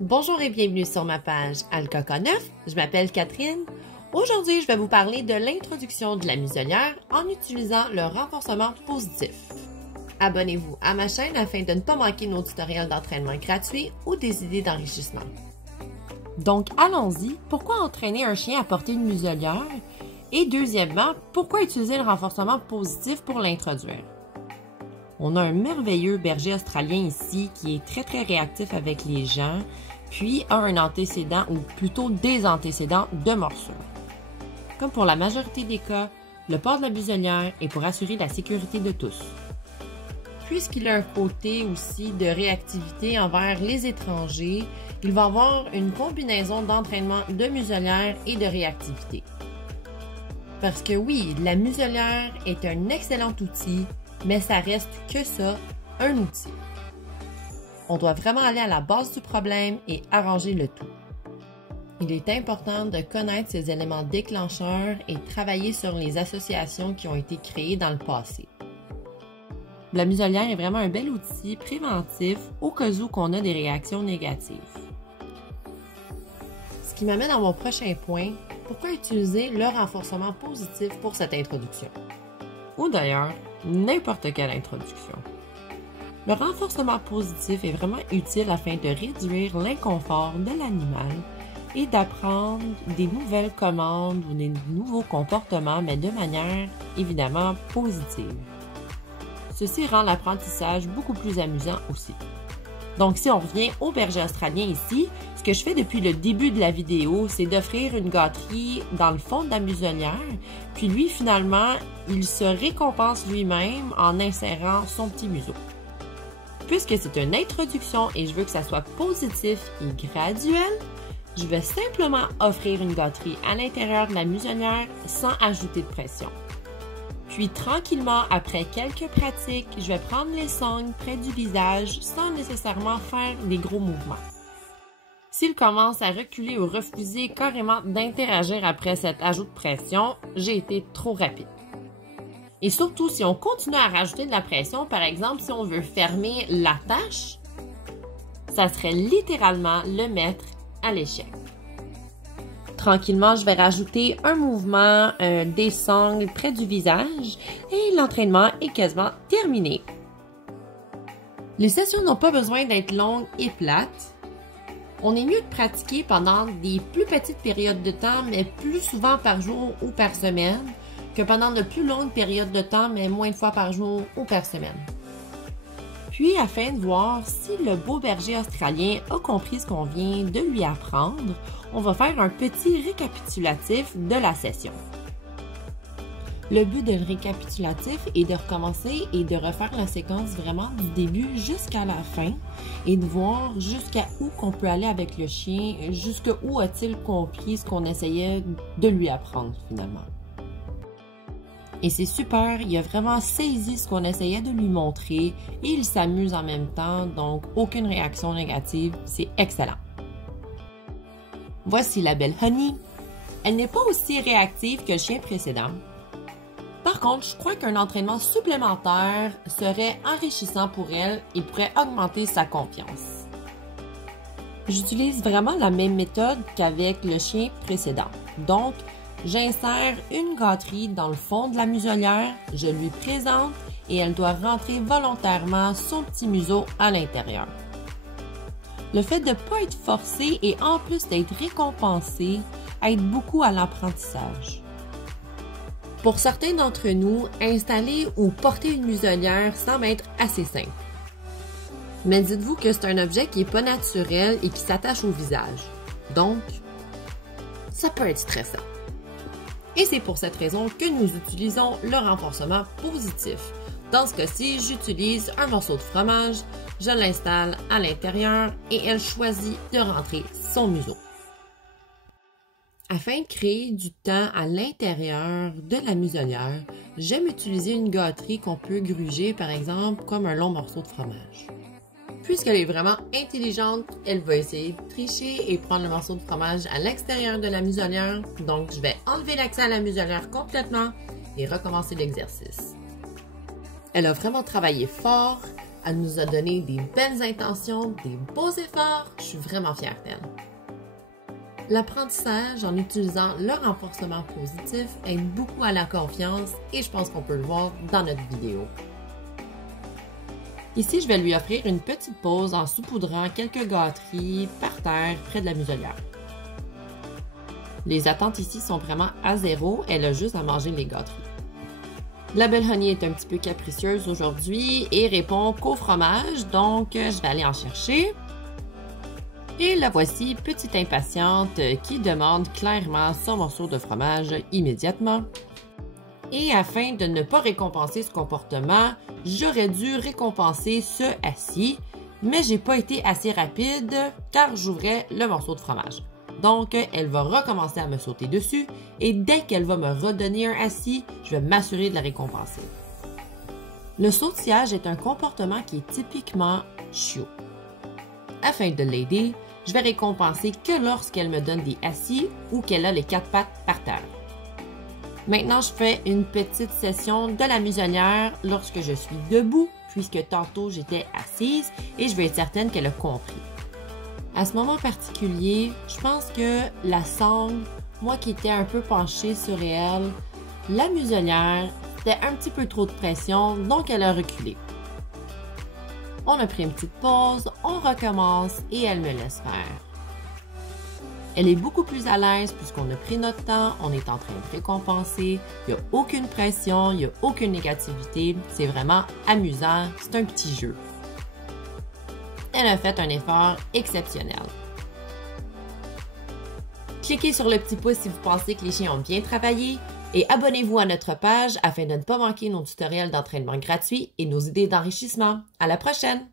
Bonjour et bienvenue sur ma page Alcoca 9. Je m'appelle Catherine. Aujourd'hui, je vais vous parler de l'introduction de la muselière en utilisant le renforcement positif. Abonnez-vous à ma chaîne afin de ne pas manquer nos tutoriels d'entraînement gratuits ou des idées d'enrichissement. Donc, allons-y. Pourquoi entraîner un chien à porter une muselière? Et deuxièmement, pourquoi utiliser le renforcement positif pour l'introduire? On a un merveilleux berger australien ici qui est très réactif avec les gens, puis a un antécédent ou plutôt des antécédents de morsure. Comme pour la majorité des cas, le port de la muselière est pour assurer la sécurité de tous. Puisqu'il a un côté aussi de réactivité envers les étrangers, il va avoir une combinaison d'entraînement de muselière et de réactivité. Parce que oui, la muselière est un excellent outil, mais ça reste que ça, un outil. On doit vraiment aller à la base du problème et arranger le tout. Il est important de connaître ces éléments déclencheurs et travailler sur les associations qui ont été créées dans le passé. La muselière est vraiment un bel outil préventif au cas où qu'on a des réactions négatives. Ce qui m'amène à mon prochain point, pourquoi utiliser le renforcement positif pour cette introduction? Ou d'ailleurs, n'importe quelle introduction. Le renforcement positif est vraiment utile afin de réduire l'inconfort de l'animal et d'apprendre des nouvelles commandes ou des nouveaux comportements, mais de manière évidemment positive. Ceci rend l'apprentissage beaucoup plus amusant aussi. Donc, si on revient au berger australien ici, ce que je fais depuis le début de la vidéo, c'est d'offrir une gâterie dans le fond de la muselière, puis lui, finalement, il se récompense lui-même en insérant son petit museau. Puisque c'est une introduction et je veux que ça soit positif et graduel, je vais simplement offrir une gâterie à l'intérieur de la muselière sans ajouter de pression. Puis tranquillement, après quelques pratiques, je vais prendre les sangles près du visage sans nécessairement faire des gros mouvements. S'il commence à reculer ou refuser carrément d'interagir après cet ajout de pression, j'ai été trop rapide. Et surtout, si on continue à rajouter de la pression, par exemple, si on veut fermer l'attache, ça serait littéralement le mettre à l'échec. Tranquillement, je vais rajouter un mouvement des sangles près du visage et l'entraînement est quasiment terminé. Les sessions n'ont pas besoin d'être longues et plates. On est mieux de pratiquer pendant des plus petites périodes de temps, mais plus souvent par jour ou par semaine, que pendant de plus longues périodes de temps, mais moins de fois par jour ou par semaine. Puis, afin de voir si le beau berger australien a compris ce qu'on vient de lui apprendre, on va faire un petit récapitulatif de la session. Le but de récapitulatif est de recommencer et de refaire la séquence vraiment du début jusqu'à la fin et de voir jusqu'à où qu'on peut aller avec le chien, jusqu'où a-t-il compris ce qu'on essayait de lui apprendre finalement. Et c'est super, il a vraiment saisi ce qu'on essayait de lui montrer et il s'amuse en même temps, donc aucune réaction négative, c'est excellent. Voici la belle Honey. Elle n'est pas aussi réactive que le chien précédent. Par contre, je crois qu'un entraînement supplémentaire serait enrichissant pour elle et pourrait augmenter sa confiance. J'utilise vraiment la même méthode qu'avec le chien précédent. Donc, j'insère une gâterie dans le fond de la muselière, je lui présente et elle doit rentrer volontairement son petit museau à l'intérieur. Le fait de ne pas être forcé et en plus d'être récompensé aide beaucoup à l'apprentissage. Pour certains d'entre nous, installer ou porter une muselière semble être assez simple. Mais dites-vous que c'est un objet qui n'est pas naturel et qui s'attache au visage. Donc, ça peut être stressant. Et c'est pour cette raison que nous utilisons le renforcement positif. Dans ce cas-ci, j'utilise un morceau de fromage, je l'installe à l'intérieur et elle choisit de rentrer son museau. Afin de créer du temps à l'intérieur de la muselière, j'aime utiliser une gâterie qu'on peut gruger, par exemple, comme un long morceau de fromage. Puisqu'elle est vraiment intelligente, elle va essayer de tricher et prendre le morceau de fromage à l'extérieur de la muselière. Donc, je vais enlever l'accès à la muselière complètement et recommencer l'exercice. Elle a vraiment travaillé fort Elle nous a donné des belles intentions, des beaux efforts. Je suis vraiment fière d'elle. L'apprentissage en utilisant le renforcement positif aide beaucoup à la confiance et je pense qu'on peut le voir dans notre vidéo. Ici, je vais lui offrir une petite pause en saupoudrant quelques gâteries par terre près de la muselière. Les attentes ici sont vraiment à zéro, elle a juste à manger les gâteries. La belle Honey est un petit peu capricieuse aujourd'hui et répond qu'au fromage, donc je vais aller en chercher. Et la voici, petite impatiente, qui demande clairement son morceau de fromage immédiatement. Et afin de ne pas récompenser ce comportement, j'aurais dû récompenser ce assis, mais j'ai pas été assez rapide car j'ouvrais le morceau de fromage. Donc, elle va recommencer à me sauter dessus et dès qu'elle va me redonner un assis, je vais m'assurer de la récompenser. Le sautillage est un comportement qui est typiquement chiot. Afin de l'aider, je vais récompenser que lorsqu'elle me donne des assis ou qu'elle a les 4 pattes par terre. Maintenant, je fais une petite session de la muselière lorsque je suis debout, puisque tantôt j'étais assise et je veux être certaine qu'elle a compris. À ce moment particulier, je pense que la sangle, moi qui étais un peu penchée sur elle, la muselière, c'était un petit peu trop de pression, donc elle a reculé. On a pris une petite pause, on recommence et elle me laisse faire. Elle est beaucoup plus à l'aise puisqu'on a pris notre temps, on est en train de récompenser, il n'y a aucune pression, il n'y a aucune négativité, c'est vraiment amusant, c'est un petit jeu. Elle a fait un effort exceptionnel. Cliquez sur le petit pouce si vous pensez que les chiens ont bien travaillé et abonnez-vous à notre page afin de ne pas manquer nos tutoriels d'entraînement gratuits et nos idées d'enrichissement. À la prochaine!